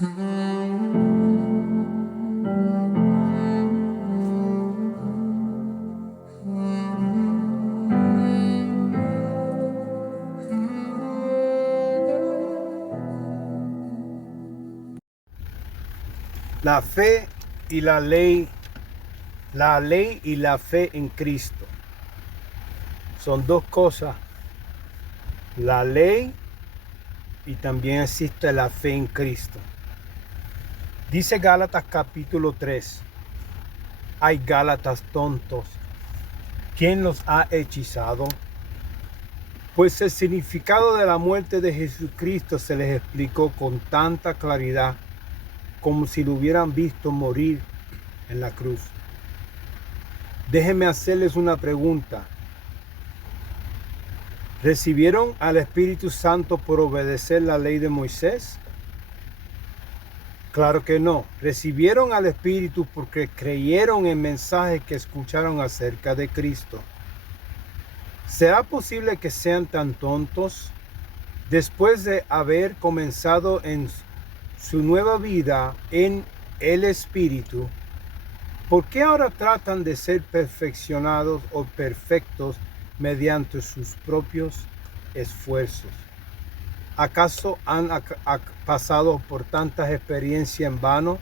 La fe y la ley y la fe en Cristo son dos cosas. La ley y también existe la fe en Cristo. Dice Gálatas capítulo 3. Hay Gálatas tontos. ¿Quién los ha hechizado? Pues el significado de la muerte de Jesucristo se les explicó con tanta claridad como si lo hubieran visto morir en la cruz. Déjenme hacerles una pregunta. ¿Recibieron al Espíritu Santo por obedecer la ley de Moisés? Claro que no. Recibieron al Espíritu porque creyeron en mensajes que escucharon acerca de Cristo. ¿Será posible que sean tan tontos? Después de haber comenzado en su nueva vida en el Espíritu, ¿por qué ahora tratan de ser perfeccionados o perfectos mediante sus propios esfuerzos? ¿Acaso han pasado por tantas experiencias en vano?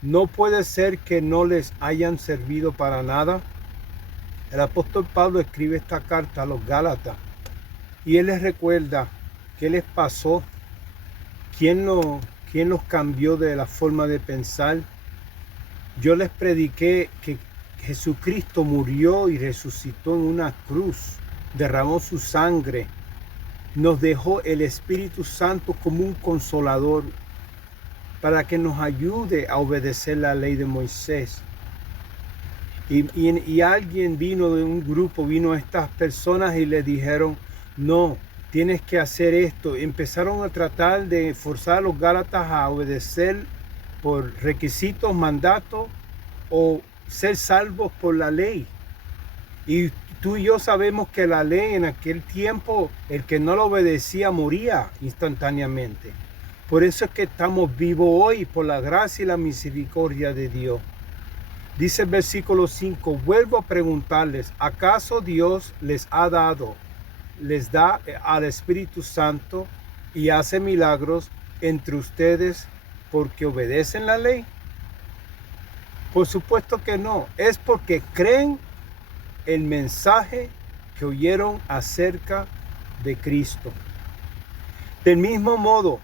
¿No puede ser que no les hayan servido para nada? El apóstol Pablo escribe esta carta a los Gálatas y él les recuerda qué les pasó, quién los cambió de la forma de pensar. Yo les prediqué que Jesucristo murió y resucitó en una cruz, derramó su sangre, nos dejó el Espíritu Santo como un consolador para que nos ayude a obedecer la ley de Moisés. Y alguien vino de un grupo, vino a estas personas y le dijeron, no, tienes que hacer esto. Empezaron a tratar de forzar a los Gálatas a obedecer por requisitos, mandatos o ser salvos por la ley. Y tú y yo sabemos que la ley en aquel tiempo, el que no la obedecía moría instantáneamente. Por eso es que estamos vivos hoy, por la gracia y la misericordia de Dios. Dice el versículo 5, vuelvo a preguntarles, ¿acaso Dios les da al Espíritu Santo y hace milagros entre ustedes porque obedecen la ley? Por supuesto que no, es porque creen el mensaje que oyeron acerca de Cristo. Del mismo modo,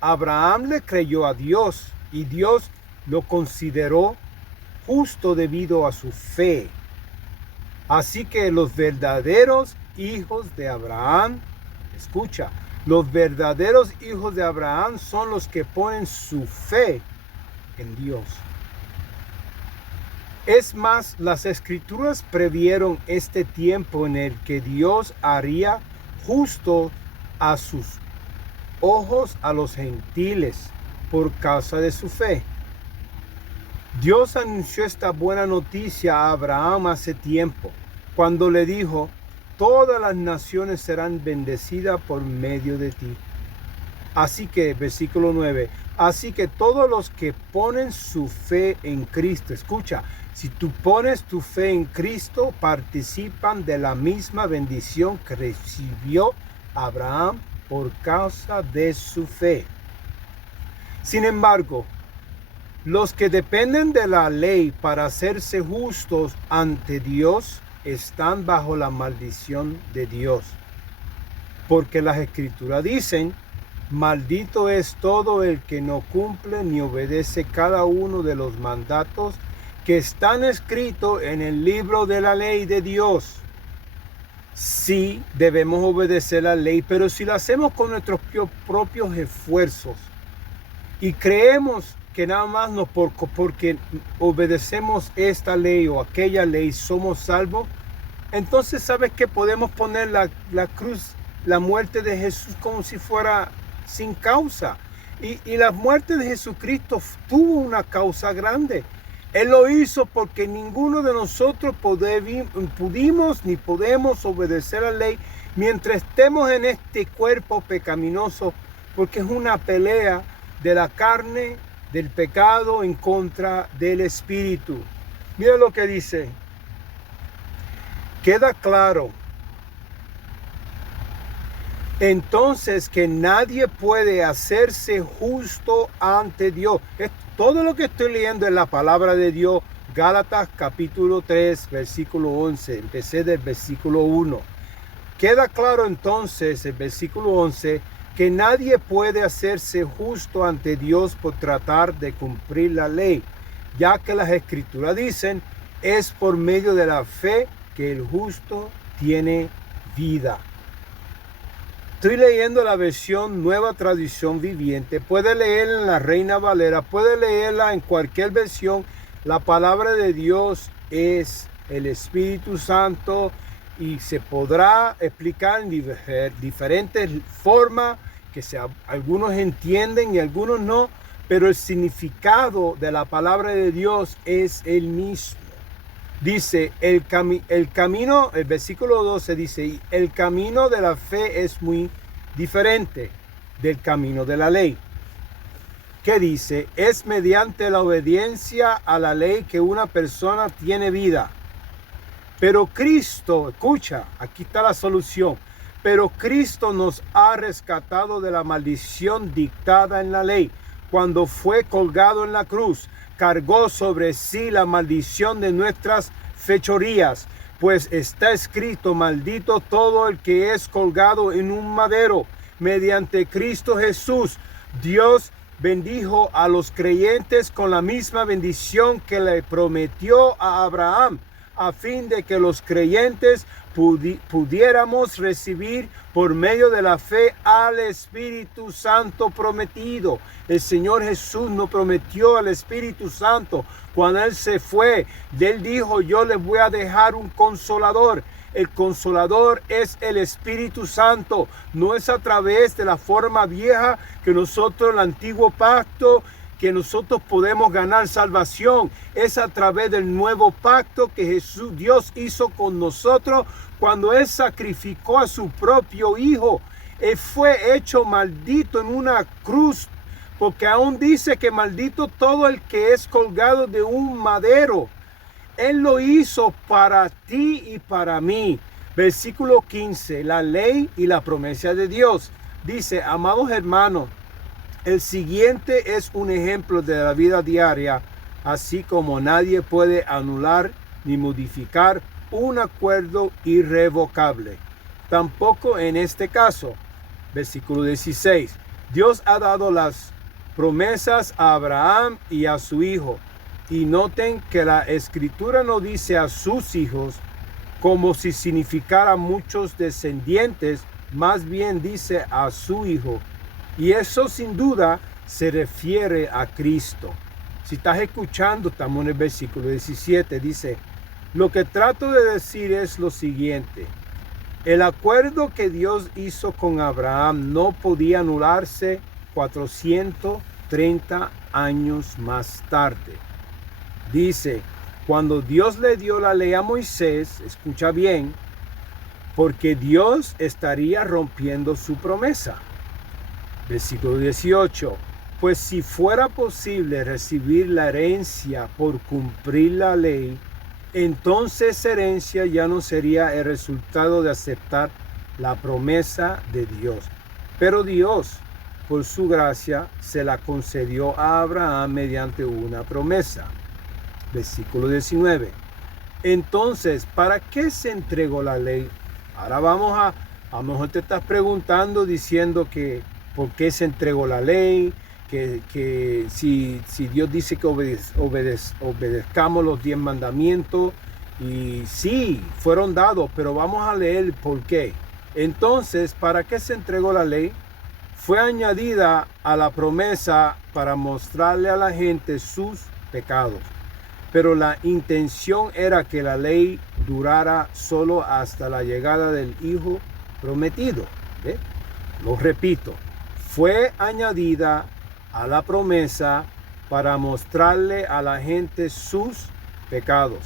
Abraham le creyó a Dios y Dios lo consideró justo debido a su fe. Así que los verdaderos hijos de Abraham, escucha, los verdaderos hijos de Abraham son los que ponen su fe en Dios. Es más, las Escrituras previeron este tiempo en el que Dios haría justo a sus ojos a los gentiles por causa de su fe. Dios anunció esta buena noticia a Abraham hace tiempo, cuando le dijo, todas las naciones serán bendecidas por medio de ti. Así que, versículo 9, así que todos los que ponen su fe en Cristo, escucha, si tú pones tu fe en Cristo, participan de la misma bendición que recibió Abraham por causa de su fe. Sin embargo, los que dependen de la ley para hacerse justos ante Dios están bajo la maldición de Dios. Porque las Escrituras dicen, maldito es todo el que no cumple ni obedece cada uno de los mandatos que están escritos en el libro de la ley de Dios. Sí, debemos obedecer la ley, pero si lo hacemos con nuestros propios esfuerzos y creemos que nada más porque obedecemos esta ley o aquella ley somos salvos, entonces sabes que podemos poner la cruz, la muerte de Jesús como si fuera sin causa. Y la muerte de Jesucristo tuvo una causa grande. Él lo hizo porque ninguno de nosotros pudimos ni podemos obedecer la ley mientras estemos en este cuerpo pecaminoso, porque es una pelea de la carne, del pecado en contra del espíritu. Mira lo que dice. Queda claro entonces que nadie puede hacerse justo ante Dios. Todo lo que estoy leyendo es la palabra de Dios. Gálatas capítulo 3, versículo 11. Empecé del versículo 1. Queda claro entonces, el versículo 11, que nadie puede hacerse justo ante Dios por tratar de cumplir la ley, ya que las escrituras dicen, es por medio de la fe que el justo tiene vida. Estoy leyendo la versión Nueva Traducción Viviente. Puede leerla en la Reina Valera, puede leerla en cualquier versión. La palabra de Dios es el Espíritu Santo y se podrá explicar en diferentes formas que algunos entienden y algunos no, pero el significado de la palabra de Dios es el mismo. Dice, el camino, el versículo 12 dice, el camino de la fe es muy diferente del camino de la ley. ¿Qué dice? Es mediante la obediencia a la ley que una persona tiene vida. Pero Cristo, escucha, aquí está la solución. Pero Cristo nos ha rescatado de la maldición dictada en la ley. Cuando fue colgado en la cruz, cargó sobre sí la maldición de nuestras fechorías, pues está escrito, maldito todo el que es colgado en un madero. Mediante Cristo Jesús, Dios bendijo a los creyentes con la misma bendición que le prometió a Abraham, a fin de que los creyentes pudiéramos recibir por medio de la fe al Espíritu Santo prometido. El Señor Jesús nos prometió al Espíritu Santo. Cuando Él se fue, Él dijo, yo les voy a dejar un consolador. El consolador es el Espíritu Santo. No es a través de la forma vieja que nosotros, el antiguo pacto, que nosotros podemos ganar salvación. Es a través del nuevo pacto que Dios hizo con nosotros cuando Él sacrificó a su propio Hijo. Él fue hecho maldito en una cruz, porque aún dice que maldito todo el que es colgado de un madero. Él lo hizo para ti y para mí. Versículo 15, la ley y la promesa de Dios. Dice, amados hermanos, el siguiente es un ejemplo de la vida diaria, así como nadie puede anular ni modificar un acuerdo irrevocable. Tampoco en este caso. Versículo 16. Dios ha dado las promesas a Abraham y a su hijo. Y noten que la escritura no dice a sus hijos como si significara muchos descendientes, más bien dice a su hijo. Y eso sin duda se refiere a Cristo. Si estás escuchando, estamos en el versículo 17, dice, lo que trato de decir es lo siguiente. El acuerdo que Dios hizo con Abraham no podía anularse 430 años más tarde. Dice, cuando Dios le dio la ley a Moisés, escucha bien, porque Dios estaría rompiendo su promesa. Versículo 18. Pues si fuera posible recibir la herencia por cumplir la ley, entonces esa herencia ya no sería el resultado de aceptar la promesa de Dios. Pero Dios, por su gracia, se la concedió a Abraham mediante una promesa. Versículo 19. Entonces, ¿para qué se entregó la ley? Ahora vamos a lo mejor te estás preguntando diciendo que ¿por qué se entregó la ley? Que si Dios dice que obedezcamos los 10 mandamientos, y sí, fueron dados, pero vamos a leer por qué. Entonces, ¿para qué se entregó la ley? Fue añadida a la promesa para mostrarle a la gente sus pecados. Pero la intención era que la ley durara solo hasta la llegada del Hijo prometido. ¿Ve? Lo repito, fue añadida a la promesa para mostrarle a la gente sus pecados.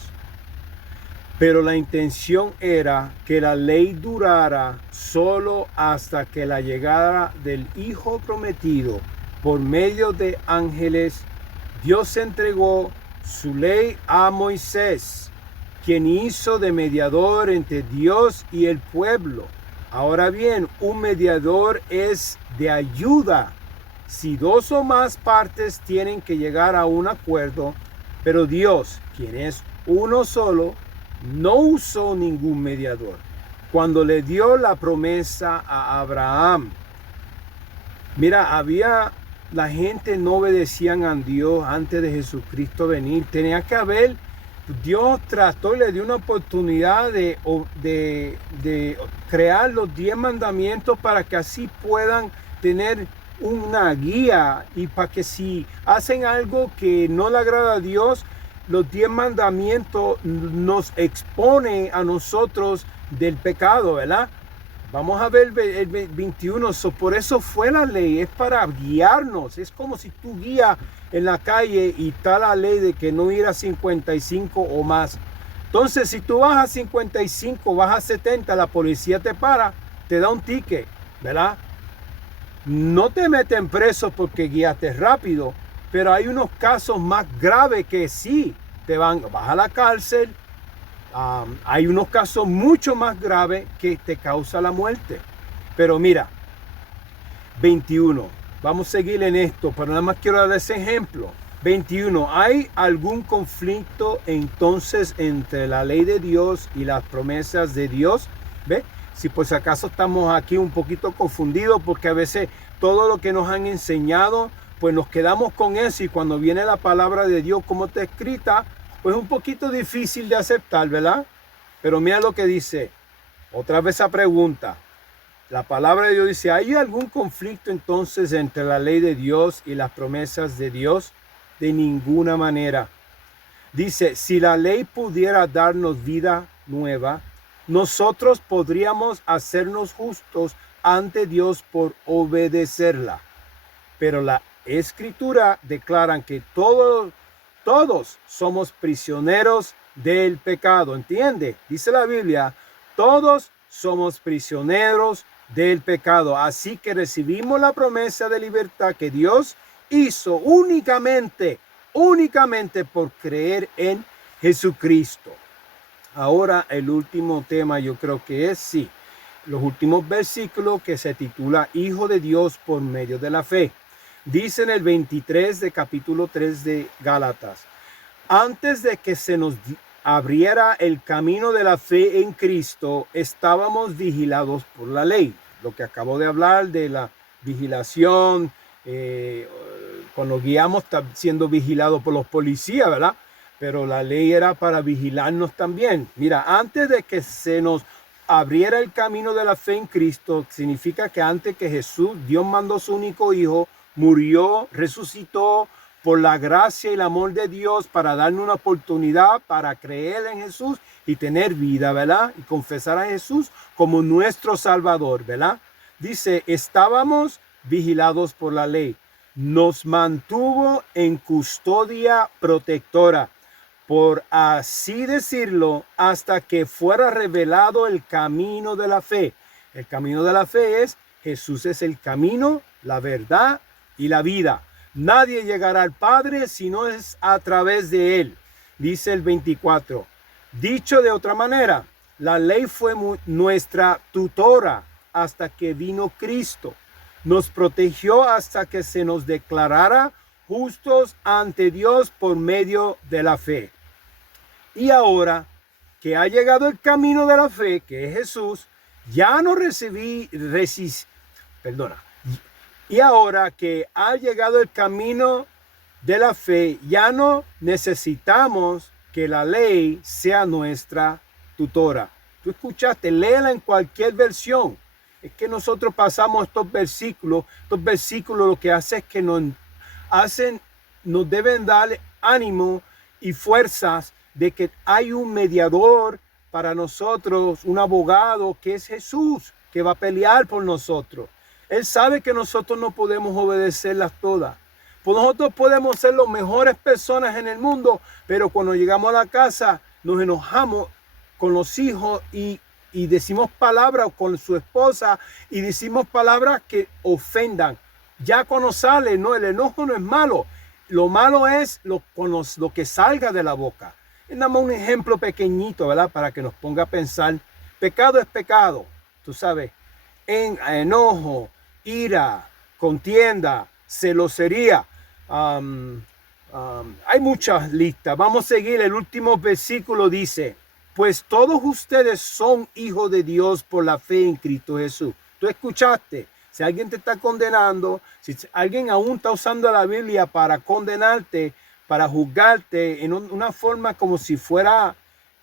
Pero la intención era que la ley durara solo hasta que la llegada del Hijo prometido. por medio de ángeles, Dios entregó su ley a Moisés, quien hizo de mediador entre Dios y el pueblo. Ahora bien, un mediador es de ayuda si dos o más partes tienen que llegar a un acuerdo, pero Dios, quien es uno solo, no usó ningún mediador cuando le dio la promesa a Abraham. Mira, la gente no obedecían a Dios antes de Jesucristo venir. Tenía que haber, Dios trató y le dio una oportunidad de crear los 10 mandamientos para que así puedan tener una guía, y para que si hacen algo que no le agrada a Dios, los 10 mandamientos nos expone a nosotros del pecado, ¿verdad? Vamos a ver el 21. Por eso fue la ley, es para guiarnos. Es como si tú guías en la calle y está la ley de que no ir a 55 o más. Entonces, si tú vas a 55, vas a 70, la policía te para, te da un ticket, ¿verdad? No te meten preso porque guiaste rápido, pero hay unos casos más graves que sí vas a la cárcel. Hay unos casos mucho más graves que te causa la muerte. Pero mira, 21, vamos a seguir en esto, pero nada más quiero dar ese ejemplo. 21, ¿hay algún conflicto entonces entre la ley de Dios y las promesas de Dios? ¿Ve? Si por si acaso estamos aquí un poquito confundidos, porque a veces todo lo que nos han enseñado, pues nos quedamos con eso, y cuando viene la palabra de Dios como está escrita, pues es un poquito difícil de aceptar, ¿verdad? Pero mira lo que dice, otra vez esa pregunta. La palabra de Dios dice, ¿hay algún conflicto entonces entre la ley de Dios y las promesas de Dios? De ninguna manera. Dice, si la ley pudiera darnos vida nueva, nosotros podríamos hacernos justos ante Dios por obedecerla. Pero la Escritura declara que todos somos prisioneros del pecado. ¿Entiende? Dice la Biblia, todos somos prisioneros del pecado. Así que recibimos la promesa de libertad que Dios hizo únicamente por creer en Jesucristo. Ahora el último tema yo creo que es los últimos versículos, que se titula Hijo de Dios por medio de la fe. Dice en el 23 de capítulo 3 de Gálatas, antes de que se nos abriera el camino de la fe en Cristo, estábamos vigilados por la ley. Lo que acabo de hablar de la vigilación, cuando guiamos está siendo vigilado por los policías, ¿verdad? Pero la ley era para vigilarnos también. Mira, antes de que se nos abriera el camino de la fe en Cristo, significa que antes que Dios mandó su único hijo, murió, resucitó por la gracia y el amor de Dios para darnos una oportunidad para creer en Jesús y tener vida, ¿verdad? Y confesar a Jesús como nuestro Salvador, ¿verdad? Dice, estábamos vigilados por la ley. Nos mantuvo en custodia protectora, por así decirlo, hasta que fuera revelado el camino de la fe. El camino de la fe es, Jesús es el camino, la verdad y la vida. Nadie llegará al Padre si no es a través de él. Dice el 24. Dicho de otra manera, la ley fue nuestra tutora hasta que vino Cristo. Nos protegió hasta que se nos declarara justos ante Dios por medio de la fe. Y ahora que ha llegado el camino de la fe, que es Jesús, Y ahora que ha llegado el camino de la fe, ya no necesitamos que la ley sea nuestra tutora. Tú escuchaste, léela en cualquier versión. Es que nosotros pasamos estos versículos lo que hace es que nos deben dar ánimo y fuerzas de que hay un mediador para nosotros, un abogado que es Jesús, que va a pelear por nosotros. Él sabe que nosotros no podemos obedecerlas todas. Pues nosotros podemos ser las mejores personas en el mundo, pero cuando llegamos a la casa nos enojamos con los hijos y decimos palabras con su esposa y decimos palabras que ofendan. Ya cuando sale, no, el enojo no es malo. Lo malo es lo que salga de la boca. Es nada más un ejemplo pequeñito, ¿verdad? Para que nos ponga a pensar. Pecado es pecado, tú sabes. Enojo, ira, contienda, celosería. Hay muchas listas. Vamos a seguir. El último versículo dice, pues todos ustedes son hijos de Dios por la fe en Cristo Jesús. ¿Tú escuchaste? Si alguien te está condenando, si alguien aún está usando la Biblia para condenarte, para juzgarte en una forma como si fuera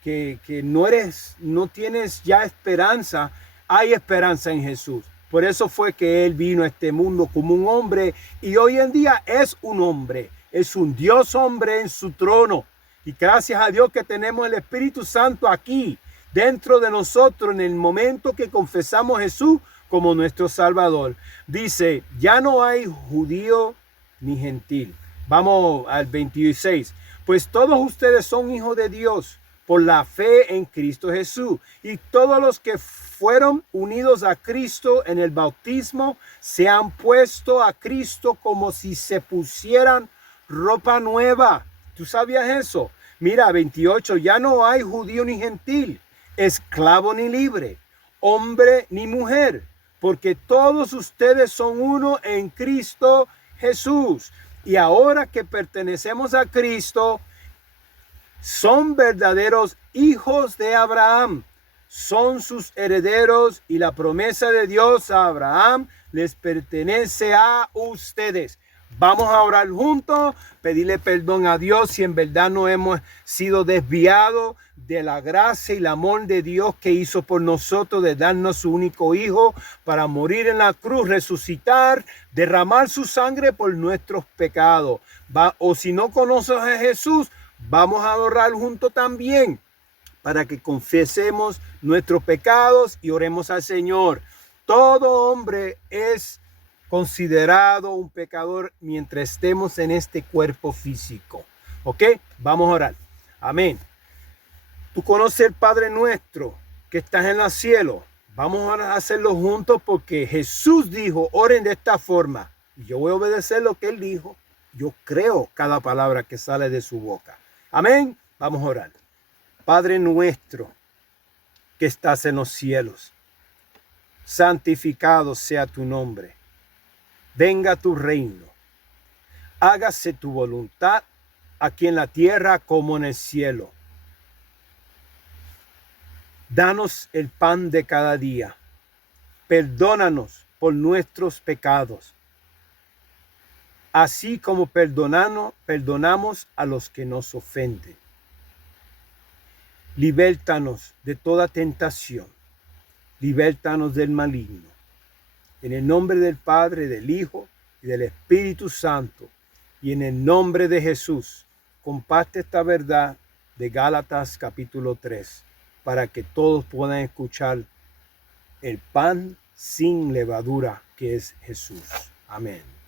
que no tienes ya esperanza, hay esperanza en Jesús. Por eso fue que Él vino a este mundo como un hombre y hoy en día es un hombre, es un Dios hombre en su trono. Y gracias a Dios que tenemos el Espíritu Santo aquí dentro de nosotros en el momento que confesamos a Jesús como nuestro Salvador. Dice, ya no hay judío ni gentil. Vamos al 26. Pues todos ustedes son hijos de Dios por la fe en Cristo Jesús. Y todos los que fueron unidos a Cristo en el bautismo se han puesto a Cristo como si se pusieran ropa nueva. ¿Tú sabías eso? Mira, 28. Ya no hay judío ni gentil, esclavo ni libre, hombre ni mujer, porque todos ustedes son uno en Cristo Jesús. Y ahora que pertenecemos a Cristo, son verdaderos hijos de Abraham. Son sus herederos y la promesa de Dios a Abraham les pertenece a ustedes. Vamos a orar juntos, pedirle perdón a Dios si en verdad no hemos sido desviados de la gracia y el amor de Dios que hizo por nosotros de darnos su único hijo para morir en la cruz, resucitar, derramar su sangre por nuestros pecados. O si no conoces a Jesús, vamos a orar juntos también para que confesemos nuestros pecados y oremos al Señor. Todo hombre es considerado un pecador mientras estemos en este cuerpo físico. ¿Ok? Vamos a orar. Amén. Tú conoces el Padre nuestro que estás en el cielo. Vamos a hacerlo juntos porque Jesús dijo, oren de esta forma. Y yo voy a obedecer lo que Él dijo. Yo creo cada palabra que sale de su boca. Amén. Vamos a orar. Padre nuestro que estás en los cielos, santificado sea tu nombre. Venga tu reino. Hágase tu voluntad aquí en la tierra como en el cielo. Danos el pan de cada día. Perdónanos por nuestros pecados, así como perdonamos a los que nos ofenden. Libértanos de toda tentación. Libértanos del maligno. En el nombre del Padre, del Hijo y del Espíritu Santo, y en el nombre de Jesús, comparte esta verdad de Gálatas capítulo 3, para que todos puedan escuchar el pan sin levadura que es Jesús. Amén.